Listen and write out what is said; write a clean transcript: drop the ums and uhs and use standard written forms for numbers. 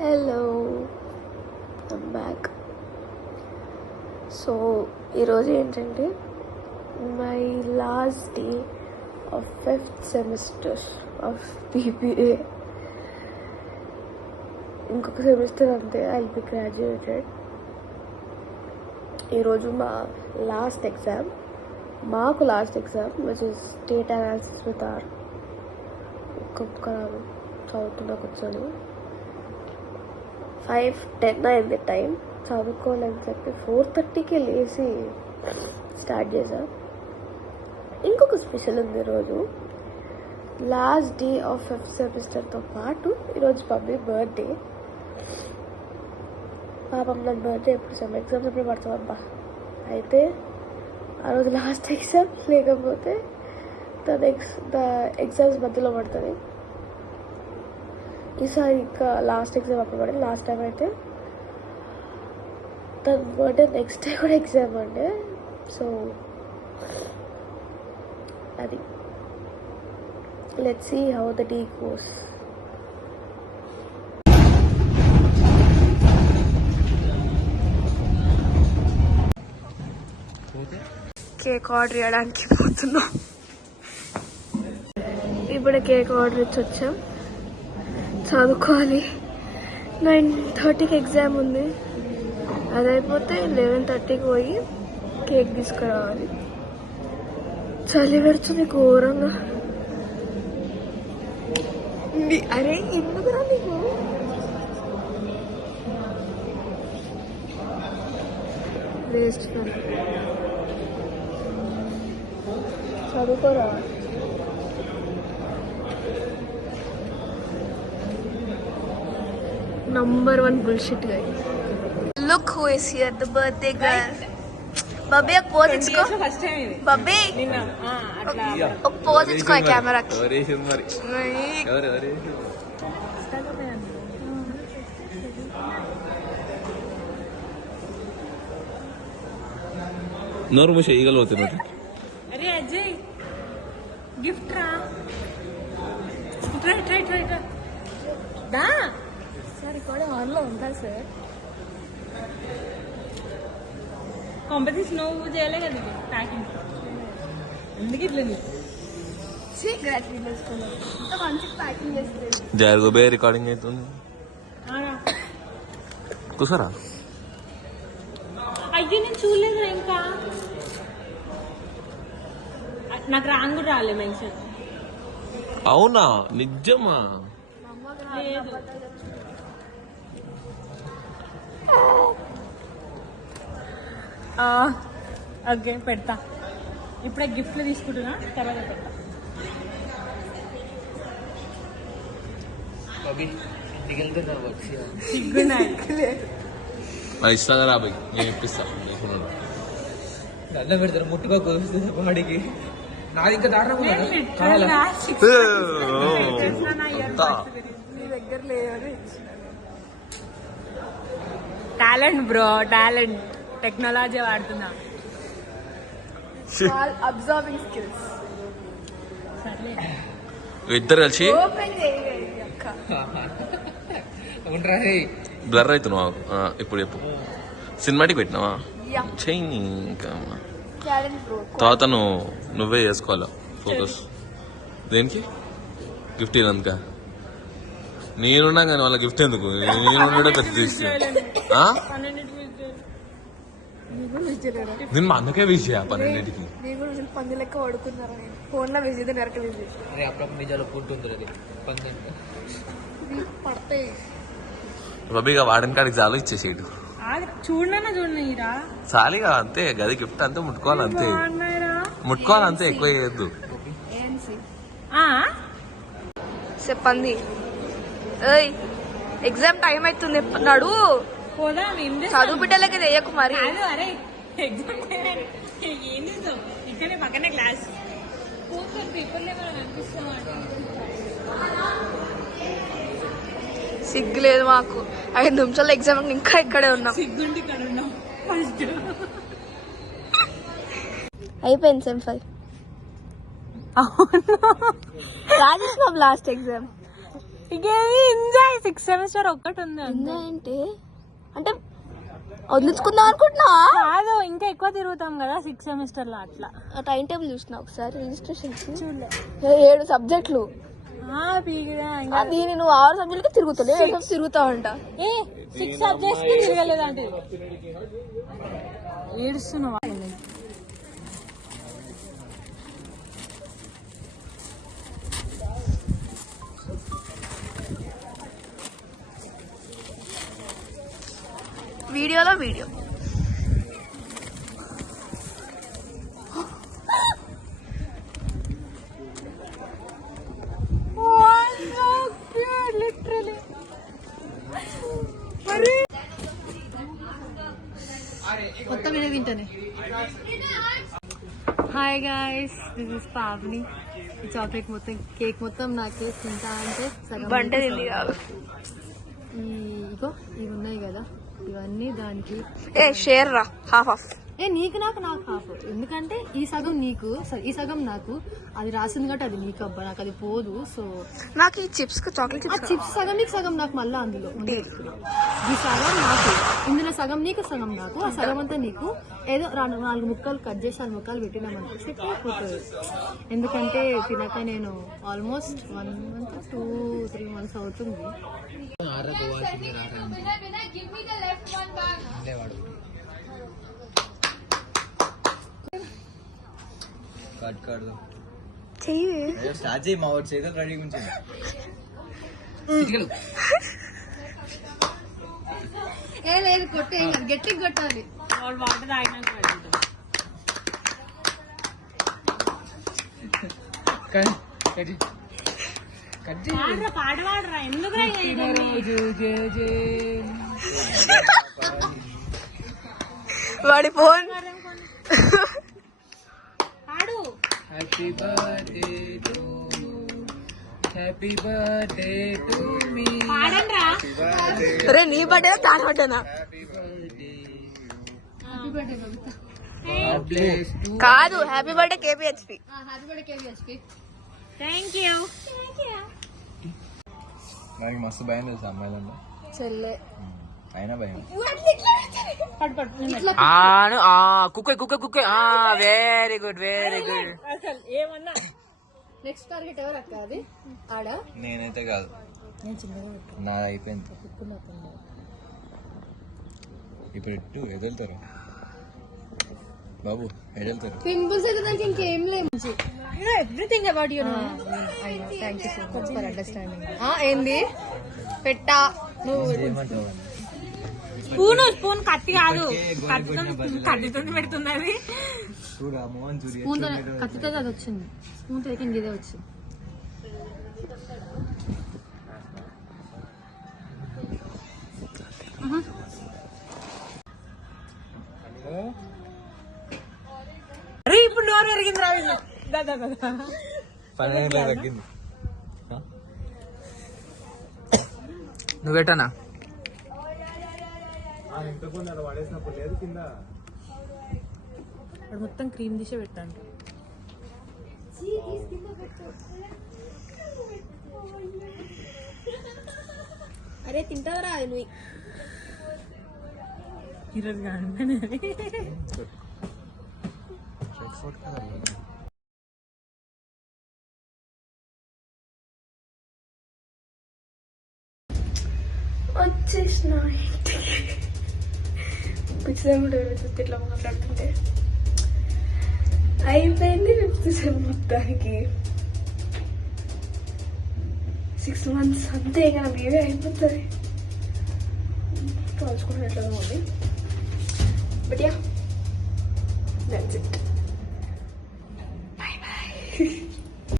Hello, I'm back. So ఈరోజు ఏంటంటే my last day of 5th semester of BBA. ఇంకొక semester అంతే, I will be graduated. ఈరోజు మాకు last exam which is data analysis with R. ఒక్కొక్క చదువుతున్నా కూర్చొని 5:10 అయింది టైం. చదువుకోవాలని చెప్పి 4:30కి లేచి స్టార్ట్ చేశా. ఇంకొక స్పెషల్ ఉంది ఈరోజు. లాస్ట్ డే ఆఫ్ 5th సెమిస్టర్తో పాటు ఈరోజు పబ్లిక్ బర్త్డే. పాపం నా బర్త్డే ఎప్పుడు ఎగ్జామ్స్ ఎప్పుడు పడుతుందబ్బా. అయితే ఆ రోజు లాస్ట్ ఎగ్జామ్, లేకపోతే ద ఎగ్జామ్స్ మధ్యలో పడుతుంది. ఈసారి ఇంకా లాస్ట్ ఎగ్జామ్ అప్పుడు పడింది. లాస్ట్ టైం అయితే తన బర్త్డే నెక్స్ట్ డే కూడా ఎగ్జామ్ అండి. సో అది let's see how the day goes. Cake order చేయడానికి పోతున్నాం. ఇప్పుడు కేక్ ఆర్డర్ ఇచ్చి వచ్చాం. చదువుకోవాలి. 9:30కి ఎగ్జామ్ ఉంది. అది అయిపోతే 11:30కి పోయి కేక్ తీసుకురావాలి. చలి పెడుతుంది ఘోరంగా. అరే ఎందుకురా నీకు waste. చదువుకోరా. Number 1 bullshit guy. Look who is here, the birthday girl. Babby, a pose ichko. Babby, a pose ichko a camera ki. Normal से ईगल होते हैं. अरे अजय गिफ्ट रा ट्राई दा సార్ కూడా ఆన్లో ఉంటా సార్. కాంపిటీషన్ నువ్వు చేయలే కదా ఇది ప్యాకింగ్ ఎందుకు ఇట్లా ప్యాకింగ్ చేస్తే జారుగో బే రికార్డింగ్ అవుతుంది. కుసరా అయ్యో నేను చూడలేదు ఇంకా. నాకు రాంగ్ కూడా రాలే మెన్షన్. అవునా నిజమా? లేదు. ఓకే పెడతా. ఇప్పుడే గిఫ్ట్లు తీసుకుంటున్నా, తర్వాత పెడతా. ఇస్తా కదా బాయ్, నేను ఇప్పిస్తా. దండం పెడతారు ముట్టుకోకు వాడికి. నాది ఇంకా దారుణం దగ్గర లేదు. Talent bro, talent. టెక్నాలజీ వాడుతున్నా. Observing skills. ఇద్దరు కలిసి బ్లర్ అవుతున్నావా? ఇప్పుడు చెప్పు. సినిమాటిక్ పెట్టినావా? చెయ్యి. ఇంకా తర్వాత నువ్వే చేసుకోవాలా ఫోకస్. దేనికి? గిఫ్ట్ ఇదంతా నేనున్నా కానీ వాళ్ళ గిఫ్ట్ ఎందుకు? నేను పెద్ద తీసుకు. నేను మా అందుకే విష్ చేయ 12కి. పంది లెక్క పడుకున్నారా? ఫోన్ లో విజయ్ నరక విజయ్ అప్పుడప్పుడు నిజాలు పుట్టుంది అది పడతాయి. రబీగా వాడిన కాడికి చాలు ఇచ్చేసేటు. చూడరా చాలిగా అంతే. గది గిఫ్ట్ అంతే. ముట్టుకోవాలంతే, ముట్టుకోవాలంతే. ఎక్కువ చేయొద్దు. చెప్పండి. ఎగ్జామ్ టైం అవుతుంది. నడు చదువు బిడ్డలకి వేయకు మరి. ఇక్కడే పక్కనే క్లాస్ సిగ్గు లేదు మాకు. 5 నిమిషాల ఎగ్జామ్ ఇంకా ఇక్కడే ఉన్నాం. సిగ్గుండి ఇక్కడ ఉన్నాం. ఫస్ట్ అయిపోయింది సెమ్ 5. రాజేష్ బాబు లాస్ట్ ఎగ్జామ్ ఇంకేమి ఎంజాయ్ 6th సెమిస్టర్ ఒక్కటి ఉంది అంతే. అంటే వదిలించుకుందాం అనుకుంటున్నావా? కాదు ఇంకా ఎక్కువ తిరుగుతాం కదా 6th సెమిస్టర్ లో అట్లా. టైం టేబుల్ చూసిన ఒకసారి రిజిస్ట్రేషన్ చూడలే 7 సబ్జెక్టులు. దీని నువ్వు 6 సబ్జెక్టులకి తిరుగుతావు, తిరుగుతావంట. 6 సబ్జెక్ట్స్ కి తిరగలేదంటే ఏడుస్తున్నావా? వీడియోలో వీడియో మొత్తం వీడియో తింటానే. Hi guys, this is Pavani. ఈ చాక్లెట్ మొత్తం కేక్ మొత్తం నాకే తింటా అంటే సగం బంట తింది కాదు. ఇగో ఇవి ఉన్నాయి కదా, ఇవన్నీ దానికి షేర్ రా, హాఫ్ నీకు నాకు హాఫ్. ఎందుకంటే ఈ సగం నీకు, ఈ సగం నాకు. అది రాసింది కాబట్టి అది నీకు అబ్బా, నాకు అది పోదు. సో నాకు ఈ చిప్స్ చాక్లెట్ చిప్స్ సగం నీకు సగం నాకు, మళ్ళీ అందులో ఈ సగం నాకు, ఇందులో సగం నీకు సగం నాకు, ఆ సగం అంతా నీకు. ఏదో 4 ముక్కలు కట్ చేసి 4 ముక్కలు పెట్టినామనుకో సెట్ అయిపోతుంది. ఎందుకంటే తినక నేను ఆల్మోస్ట్ 1 month 2-3 months అవుతుంది. లేదు కొట్టే గట్టిగా కొట్టాలి. వాటర్ పాడవాడరా ఎందుకు వాడి ఫోన్. పాడు. Happy birthday to happy birthday to me. పాడండ్రా. అరే నీ బర్త్డే దాని బర్త్డేనా? కాదు, happy birthday KPHP. Thank you. మనకి మస్తు భయం తెలుసు అమ్మాయిలంటే. చెల్లె అయినా భయం. కుక్క వెరీ గుడ్ వెరీ గుడ్. ఏమన్నా నెక్స్ట్ టార్గెట్ ఎవరు అక్క? అది ఆడ నేనైతే కాదు, నేను చిన్నగా నాది అయిపోయింది. ఇప్పుడు ఎట్టు ఎదులుతారు బాబు, ఎదులుతారు. పింపుల్స్ అయితే నాకు ఇంకేం లేదు. Everything about you know. Thank you so much for understanding. ఏంది పెట్టా నువ్వు స్పూన్ కత్తి కాదు, కత్తితో పెడుతుంది అది. స్పూన్ కత్తితో అది వచ్చింది, స్పూన్ తో ఇదే వచ్చింది. అరే ఇప్పుడు నోరు పెరిగింది రా. తగ్గింది. నువ్వేటానా మొత్తం క్రీమ్ తీసే పెట్టండి. అరే తింటావరా నువ్వు? ఈరోజు కానీ వచ్చేసిన ఇంటికి. పిచ్చిగా కూడా చూస్తే ఇట్లా మాట్లాడుతుంటే అయిపోయింది 5th సెమ్ మొత్తానికి. 6 months అంతే, ఇక నాకు ఏవే అయిపోతుంది. తలుచుకున్నట్లుగా ఉంది. But yeah